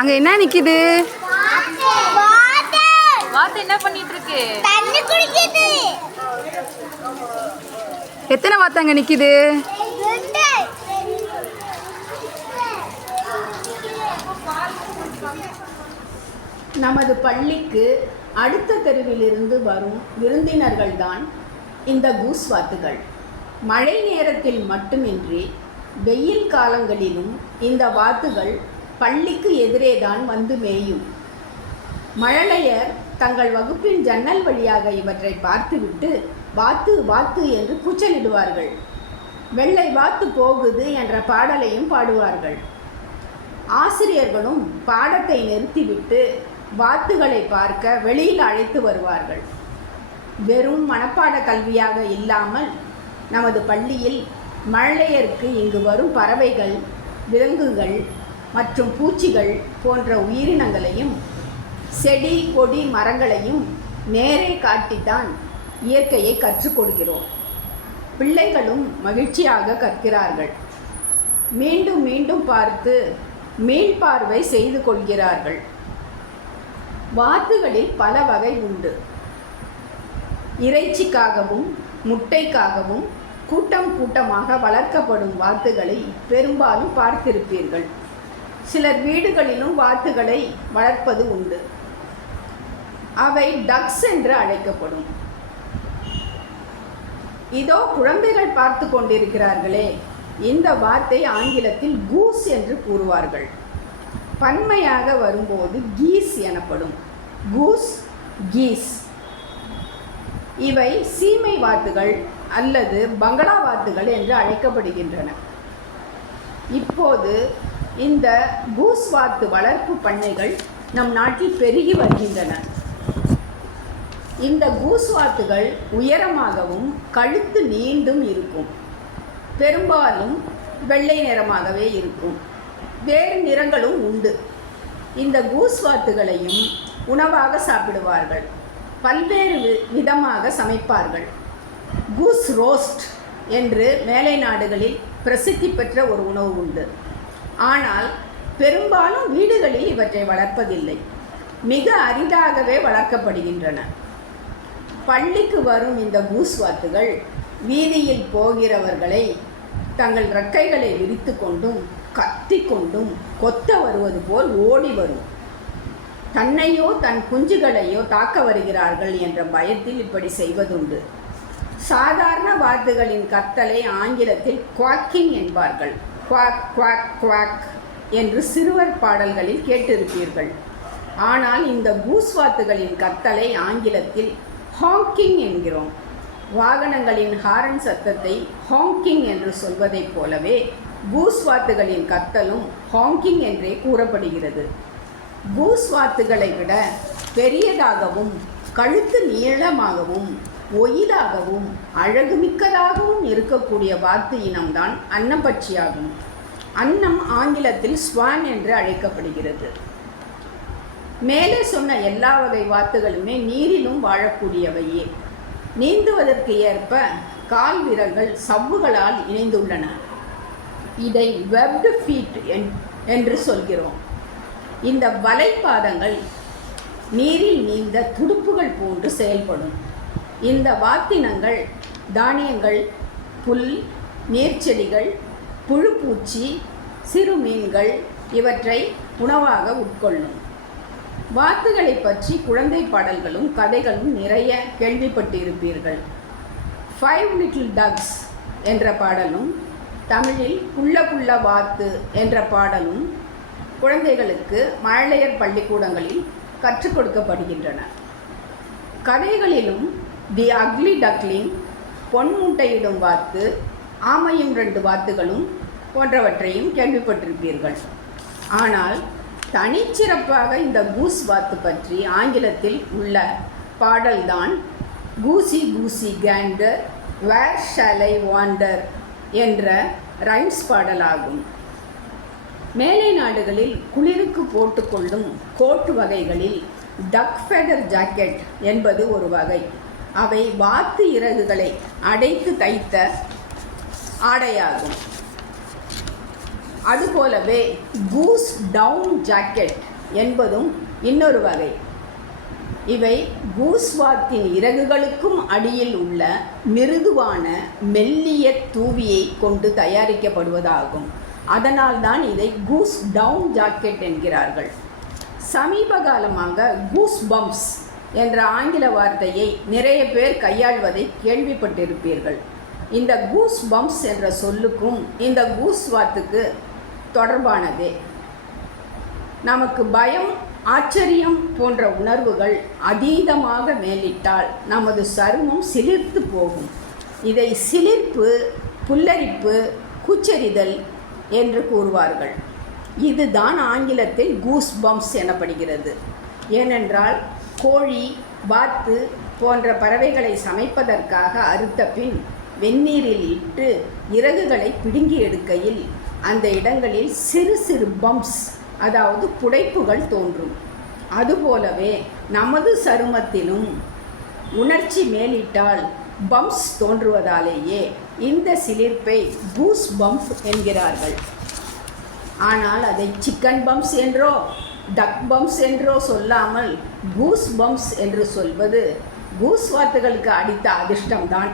அங்க என்ன நிக்குது? வாத்து என்ன பண்ணிட்டு இருக்கு? தண்ணி குடிக்குது. எத்தனை வாத்து அங்க நிக்குது? நமது பள்ளிக்கு அடுத்த தெருவிலிருந்து வரும் விருந்தினர்கள்தான் இந்த கூஸ் வாத்துகள். மழை நேரத்தில் மட்டுமின்றி வெயில் காலங்களிலும் இந்த வாத்துகள் பள்ளிக்கு எதிரேதான் வந்து மேயும். மழலையர் தங்கள் வகுப்பின் ஜன்னல் வழியாக இவற்றை பார்த்துவிட்டு வாத்து வாத்து என்று கூச்சலிடுவார்கள். வெள்ளை வாத்து போகுது என்ற பாடலையும் பாடுவார்கள். ஆசிரியர்களும் பாடத்தை நிறுத்திவிட்டு வாத்துகளை பார்க்க வெளியில் அழைத்து வருவார்கள். வெறும் மனப்பாட கல்வியாக இல்லாமல் நமது பள்ளியில் மழலையருக்கு இங்கு வரும் பறவைகள், விலங்குகள் மற்றும் பூச்சிகள் போன்ற உயிரினங்களையும் செடி கொடி மரங்களையும் நேரே காட்டித்தான் இயற்கையை கற்றுக் கொடுக்கிறோம். பிள்ளைகளும் மகிழ்ச்சியாக கற்கிறார்கள். மீண்டும் மீண்டும் பார்த்து மீள்பார்வை செய்து கொள்கிறார்கள். வாத்துகளில் பல வகை உண்டு. இறைச்சிக்காகவும் முட்டைக்காகவும் கூட்டம் கூட்டமாக வளர்க்கப்படும் வாத்துகளை பெரும்பாலும் பார்த்திருப்பீர்கள். சிலர் வீடுகளிலும் வாத்துகளை வளர்ப்பது உண்டு. அவை டக்ஸ் என்று அழைக்கப்படும். இதோ குழந்தைகள் பார்த்து கொண்டிருக்கிறார்களே, இந்த வாத்தை ஆங்கிலத்தில் கூஸ் என்று கூறுவார்கள். பன்மையாக வரும்போது கீஸ் எனப்படும். Goose, keys. இவை சீமை வாத்துகள் அல்லது பங்களா வாத்துகள் என்று அழைக்கப்படுகின்றன. இப்போது இந்த கூஸ் வாத்து வளர்ப்பு பண்ணைகள் நம் நாட்டில் பெருகி வருகின்றன. இந்த கூஸ் வாத்துகள் உயரமாகவும் கழுத்து நீண்டும் இருக்கும். பெரும்பாலும் வெள்ளை நிறமாகவே இருக்கும். வேறு நிறங்களும் உண்டு. இந்த கூஸ் வாத்துகளையும் உணவாக சாப்பிடுவார்கள். பல்வேறு விதமாக சமைப்பார்கள். கூஸ் ரோஸ்ட் என்று மேலை நாடுகளில் பிரசித்தி பெற்ற ஒரு உணவு உண்டு. ஆனால் பெரும்பாலும் வீடுகளில் இவற்றை வளர்ப்பதில்லை. மிக அரிதாகவே வளர்க்கப்படுகின்றன. பள்ளிக்கு வரும் இந்த கூஸ் வாத்துகள் வீதியில் போகிறவர்களை தங்கள் இறக்கைகளை விரித்து கொண்டும் கத்தி கொண்டும் கொத்த வருவது போல் ஓடி வரும். தன்னையோ தன் குஞ்சுகளையோ தாக்க வருகிறார்கள் என்ற பயத்தில் இப்படி செய்வதுண்டு. சாதாரண வாத்துகளின் கத்தலை ஆங்கிலத்தில் குவாக்கிங் என்பார்கள். குவாக் குவாக் குவாக் என்று சிறுவர் பாடல்களில் கேட்டிருப்பீர்கள். ஆனால் இந்த கூஸ் வாத்துகளின் கத்தலை ஆங்கிலத்தில் ஹாங்கிங் என்கிறோம். வாகனங்களின் ஹாரன் சத்தத்தை ஹாங்கிங் என்று சொல்வதைப் போலவே கூஸ் வாத்துகளின் கத்தலும் ஹாங்கிங் என்றே கூறப்படுகிறது. கூஸ் வாத்துகளை விட பெரியதாகவும் கழுத்து நீளமாகவும் ஒயிலாகவும் அழகுமிக்கதாகவும் இருக்கக்கூடிய வாத்து இனம்தான் அன்னப்பட்சியாகும். அன்னம் ஆங்கிலத்தில் ஸ்வான் என்று அழைக்கப்படுகிறது. மேலே சொன்ன எல்லா வகை வாத்துகளுமே நீரிலும் வாழக்கூடியவையே. நீந்துவதற்கு ஏற்ப கால் விரல்கள் சவ்வுகளால் இணைந்துள்ளன. இதை வெப்டு ஃபீட் என்று சொல்கிறோம். இந்த வலைப்பாதங்கள் நீரில் நீந்த துடுப்புகள் போன்று செயல்படும். இந்த வாத்தினங்கள் தானியங்கள், புல், நீர்ச்செடிகள், புழுப்பூச்சி, சிறு மீன்கள் இவற்றை உணவாக உட்கொள்ளும். வாத்துகளை பற்றி குழந்தை பாடல்களும் கதைகளும் நிறைய கேள்விப்பட்டிருப்பீர்கள். 5 லிட்டில் டக்ஸ் என்ற பாடலும் தமிழில் குள்ள குள்ள வாத்து என்ற பாடலும் குழந்தைகளுக்கு மழலையர் பள்ளிக்கூடங்களில் கற்றுக் கொடுக்கப்படுகின்றன. கதைகளிலும் தி அக்லி டக்லிங், பொன் முட்டையிடும் வாத்து, ஆமையும் 2 வாத்துகளும் போன்றவற்றையும் கேள்விப்பட்டிருப்பீர்கள். ஆனால் தனிச்சிறப்பாக இந்த கூஸ் வாத்து பற்றி ஆங்கிலத்தில் உள்ள பாடல்தான் கூசி கூசி கேண்டர் வேர் ஷால் ஐ வாண்டர் என்ற ரைம்ஸ் பாடலாகும். மேலை நாடுகளில் குளிருக்கு போட்டுக்கொள்ளும் கோட் வகைகளில் டக் ஃபெதர் ஜாக்கெட் என்பது ஒரு வகை. அவை வாத்து இறகுகளை அடைத்து தைத்த ஆடையாகும். அதுபோலவே கூஸ் டவுன் ஜாக்கெட் என்பதும் இன்னொரு வகை. இவை கூஸ்வாத்தின் இறகுகளுக்கும் அடியில் உள்ள மிருதுவான மெல்லிய தூவியை கொண்டு தயாரிக்கப்படுவதாகும். அதனால்தான் இதை கூஸ் டவுன் ஜாக்கெட் என்கிறார்கள். சமீப காலமாக கூஸ் பம்ப்ஸ் என்ற ஆங்கில வார்த்தையை நிறைய பேர் கையாள்வதை கேள்விப்பட்டிருப்பீர்கள். இந்த கூஸ் பம்ப்ஸ் என்ற சொல்லுக்கும் இந்த கூஸ்வாத்துக்கு தொடர்பானதே. நமக்கு பயம், ஆச்சரியம் போன்ற உணர்வுகள் அதீதமாக மேலிட்டால் நமது சருமம் சிலிர்த்து போகும். இதை சிலிர்ப்பு, புல்லரிப்பு, கூச்சரிதல் என்று கூறுவார்கள். இதுதான் ஆங்கிலத்தில் கூஸ் பம்ப்ஸ் எனப்படுகிறது. ஏனென்றால் கோழி, வாத்து போன்ற பறவைகளை சமைப்பதற்காக அறுத்த பின் வெந்நீரில் இட்டு இறகுகளை பிடுங்கி எடுக்கையில் அந்த இடங்களில் சிறு சிறு பம்ப்ஸ், அதாவது புடைப்புகள் தோன்றும். அதுபோலவே நமது சருமத்திலும் உணர்ச்சி மேலிட்டால் பம்ப்ஸ் தோன்றுவதாலேயே இந்த சிலிர்ப்பை கூஸ் பம்ப் என்கிறார்கள். ஆனால் அதை சிக்கன் பம்ப்ஸ் என்றோ டக் பம்ப்ஸ் என்றோ சொல்லாமல் கூஸ் பம்ப்ஸ் என்று சொல்வது கூஸ்வாத்துகளுக்கு அடித்த அதிர்ஷ்டம்தான்.